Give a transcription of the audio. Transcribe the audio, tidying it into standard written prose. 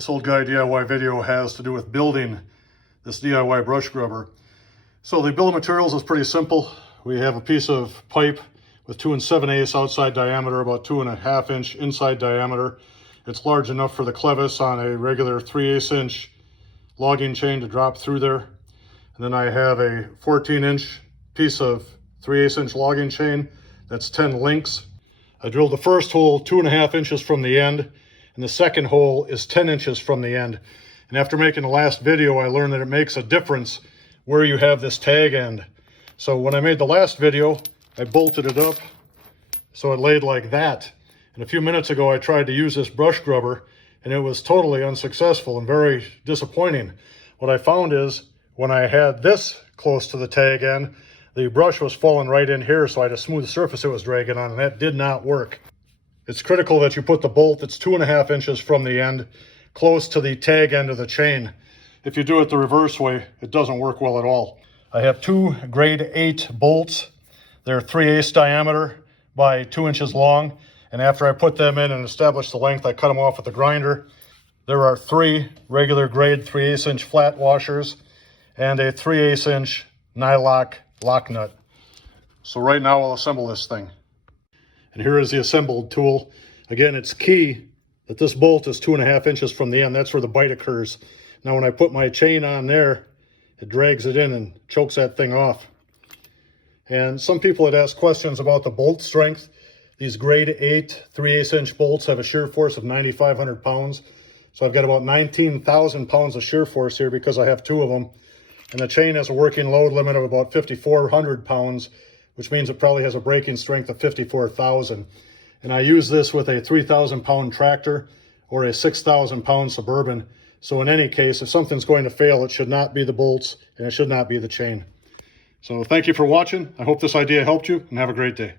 This old guy DIY video has to do with building this DIY brush grubber. So the bill of materials is pretty simple. We have a piece of pipe with 2 7/8 outside diameter, about 2.5 inch inside diameter. It's large enough for the clevis on a regular 3/8 inch logging chain to drop through there. And then I have a 14-inch piece of 3/8 inch logging chain that's 10 links. I drilled the first hole 2.5 inches from the end, and the second hole is 10 inches from the end. And after making the last video, I learned that it makes a difference where you have this tag end. So when I made the last video, I bolted it up so it laid like that. And a few minutes ago, I tried to use this brush grubber, and it was totally unsuccessful and very disappointing. What I found is when I had this close to the tag end, the brush was falling right in here, so I had a smooth surface it was dragging on, and that did not work. It's critical that you put the bolt that's 2.5 inches from the end close to the tag end of the chain. If you do it the reverse way, it doesn't work well at all. I have 2 grade 8 bolts. They're 3/8 diameter by 2 inches long. And after I put them in and established the length, I cut them off with a grinder. There are 3 regular grade 3/8 inch flat washers and a 3/8 inch nylock lock nut. So right now I'll assemble this thing. And here is the assembled tool. Again, it's key that this bolt is 2.5 inches from the end. That's where the bite occurs. Now when I put my chain on there, it drags it in and chokes that thing off. And some people had asked questions about the bolt strength. These grade 8 3/8 inch bolts have a shear force of 9,500 pounds. So I've got about 19,000 pounds of shear force here because I have 2 of them. And the chain has a working load limit of about 5,400 pounds, which means it probably has a breaking strength of 54,000. And I use this with a 3,000 pound tractor or a 6,000 pound Suburban. So in any case, if something's going to fail, it should not be the bolts and it should not be the chain. So thank you for watching. I hope this idea helped you, and have a great day.